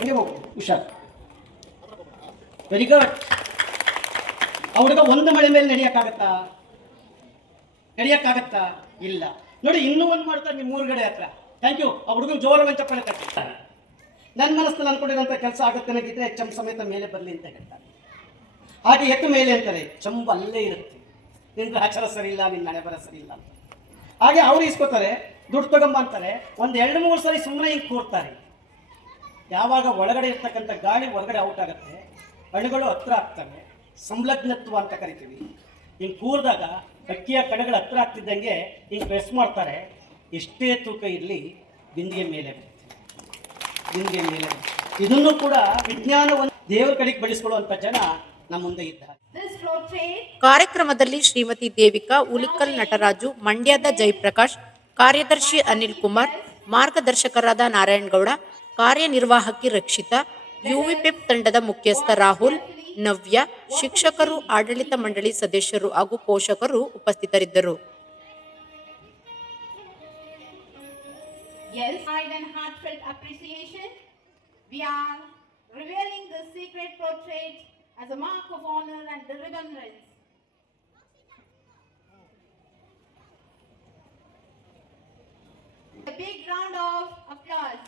ನಾವು. ಹುಷಾರ್, ವೆರಿ ಗುಡ್. ಆ ಹುಡುಗ ಒಂದು ಮಳೆ ಮೇಲೆ ನಡೆಯಕ್ಕಾಗತ್ತಾ? ಇಲ್ಲ. ನೋಡಿ, ಇನ್ನೂ ಒಂದು ಮಾಡ್ತಾರೆ ನಿಮ್ಮ ಊರುಗಡೆ ಹತ್ರ. Thank you. ಆ ಹುಡುಗ ಜೋರಾಗಿ ಚಪ್ಪಳೆ ತಟ್ಟಿ, ನನ್ನ ಮನಸ್ಸಲ್ಲಿ ಅನ್ಕೊಂಡಿರೋಂಥ ಕೆಲಸ ಆಗುತ್ತೆ ಅನ್ನೋದಿದ್ರೆ ಚಂಬು ಸಮೇತ ಮೇಲೆ ಬರಲಿ ಅಂತ ಹೇಳ್ತಾರೆ. ಹಾಗೆ ಎತ್ತು ಮೇಲೆ ಅಂತಾರೆ, ಚಂಬು ಅಲ್ಲೇ ಇರುತ್ತೆ. ನಿನ್ನ ಆಚಾರ ಸರಿ ಇಲ್ಲ, ನಿನ್ನ ಹಣೆ ಬರ ಸರಿ ಇಲ್ಲ ಅಂತ. ಹಾಗೆ ಅವ್ರು ಇಸ್ಕೋತಾರೆ, ದುಡ್ಡು ತಗೊಂಬ ಅಂತಾರೆ. ಒಂದು 2-3 ಸರಿ ಸುಮ್ಮನೆ ಹಿಂಗೆ ಕೂರ್ತಾರೆ. ಯಾವಾಗ ಒಳಗಡೆ ಇರ್ತಕ್ಕಂಥ ಗಾಳಿ ಹೊರಗಡೆ ಔಟ್ ಆಗುತ್ತೆ, ಹಣ್ಣುಗಳು ಹತ್ರ ಆಗ್ತವೆ, ಸಂಲಗ್ನತ್ವ ಅಂತ ಕರಿತೀವಿ. ಹಿಂಗೆ ಕೂರಿದಾಗ ಅಕ್ಕಿಯ ಕಣಗಳು ಹತ್ರ ಆಗ್ತಿದ್ದಂಗೆ ಹಿಂಗೆ ಪ್ರೆಸ್ ಮಾಡ್ತಾರೆ. ಎಷ್ಟೇ ತೂಕ ಇರಲಿ ಬಿಂದಿಗೆ ಮೇಲೆ ಬರುತ್ತೆ. ಇದನ್ನು ಕೂಡ ವಿಜ್ಞಾನವನ್ನು ದೇವರ ಕಡೆಗೆ ಬಳಸ್ಕೊಳ್ಳುವಂಥ ಜನ ನಮ್ಮ ಮುಂದೆ ಇದ್ದಾರೆ. ಕಾರ್ಯಕ್ರಮದಲ್ಲಿ ಶ್ರೀಮತಿ ದೇವಿಕಾ, ಉಲಿಕಲ್ ನಟರಾಜು, ಮಂಡ್ಯದ ಜಯಪ್ರಕಾಶ್, ಕಾರ್ಯದರ್ಶಿ ಅನಿಲ್ ಕುಮಾರ್, ಮಾರ್ಗದರ್ಶಕರಾದ ನಾರಾಯಣಗೌಡ, ಕಾರ್ಯನಿರ್ವಾಹಕಿ ರಕ್ಷಿತಾ, ಯುವಿಪಿಪ್ ತಂಡದ ಮುಖ್ಯಸ್ಥ ರಾಹುಲ್, ನವ್ಯ, ಶಿಕ್ಷಕರು, ಆಡಳಿತ ಮಂಡಳಿ ಸದಸ್ಯರು ಹಾಗೂ ಪೋಷಕರು ಉಪಸ್ಥಿತರಿದ್ದರು. Yes, and heartfelt appreciation. We are revealing the secret portrait as a mark of honor and remembrance. A big round of applause.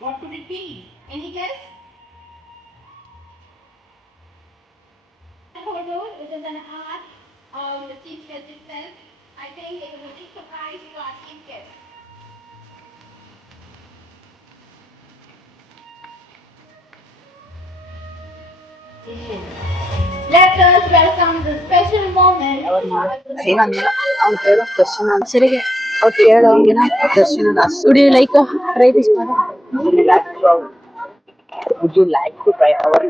What could it be? Any guess? Photo, it is an art of the chief guest itself. I think it is a big surprise to our chief guest. Let us welcome the special moment. ಸರಿಗೆ ಅವ್ರು ಕೇಳೋ ದರ್ಶನ would you like try this would you like to try our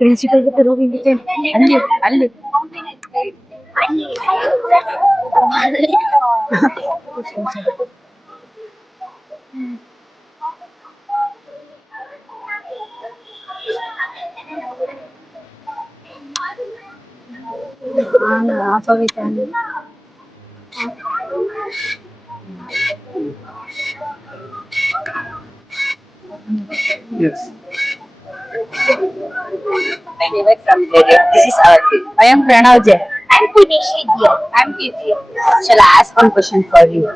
principal ಜೊತೆ ಹೋಗಿದ್ದೆ ಅಲ್ಲಿ Yes. This is our team. I am Pranav Jain. I'm Punishi Dia. I'm Kizia. Shall I ask one question for you?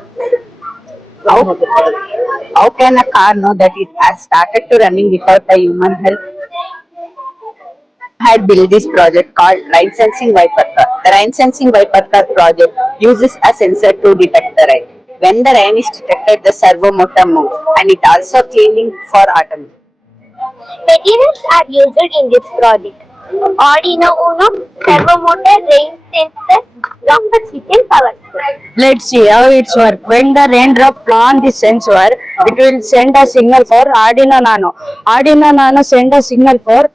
How can a car know that it has started to running without a human help? Had built this project called Rain Sensing Wiper Car. The Rain Sensing Wiper Car project uses a sensor to detect the rain. When the rain is detected, the servo motor moves, and it also cleaning for automation. Materials are used in this project. Arduino Uno, servo motor, rain sensor, rockets within power supply. Let's see how it's work. When the raindrop on the sensor, it will send a signal for Arduino Nano. Arduino Nano send a signal for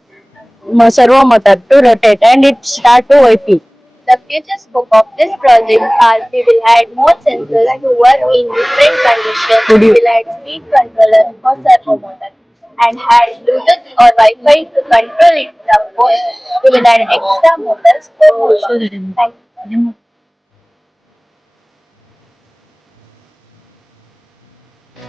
servo motor to rotate and it start to wiping. The future scope of this project are we will add more sensors to work in different conditions. We will add speed controller for servo motor and add Bluetooth or Wi-Fi to control it from both. We will add extra motors for motion. Thank you.